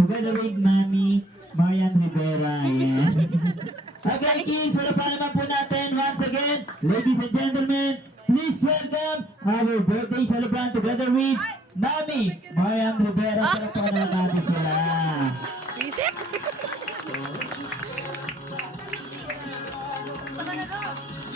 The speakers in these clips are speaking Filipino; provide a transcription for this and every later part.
Together with Mami Marian Rivera. Yeah. Okay, kids, wala pa naman po natin. Once again, ladies and gentlemen, please welcome our birthday celebrant together with Mami Marian Rivera. Palakpakan naman natin sila. Visit?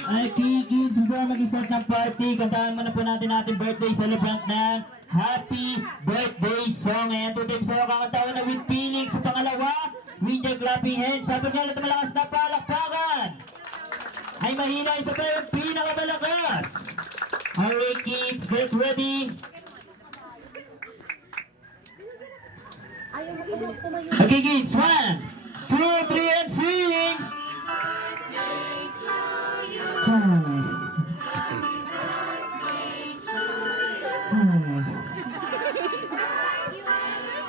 Okay, kids, before mag-start ng party, kantahan muna po natin ating birthday celebrant ng Happy Birthday Song. Ayan, 2 times sa'yo kakantawan na with feeling. Sa pangalawa, with your clapping hands. Sabi nga natin malakas na palakpakan. Ay mahina, isa pa yung pinakamalakas. Alright, kids, get ready. Okay, kids, 1, 2, 3, and sing.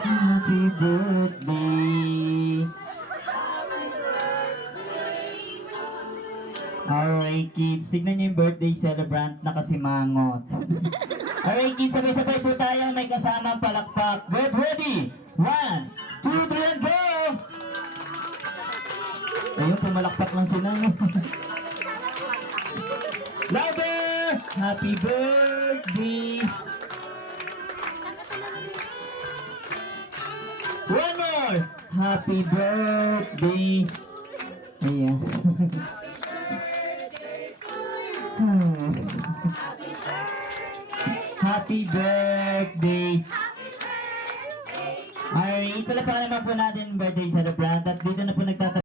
Happy birthday. Alright, kids, tignan niyo yung birthday celebrant na kasimangot. Alright, kids, sabay-sabay po tayong may kasamang palakpak. Get ready! 1, 2, 3, and go! Ayun, pumalakpak lang sila. Louder! Happy birthday! One more! Happy birthday! Ayan. Happy birthday! Alright, pala naman po natin birthday celebrant at dito na po nagtatapos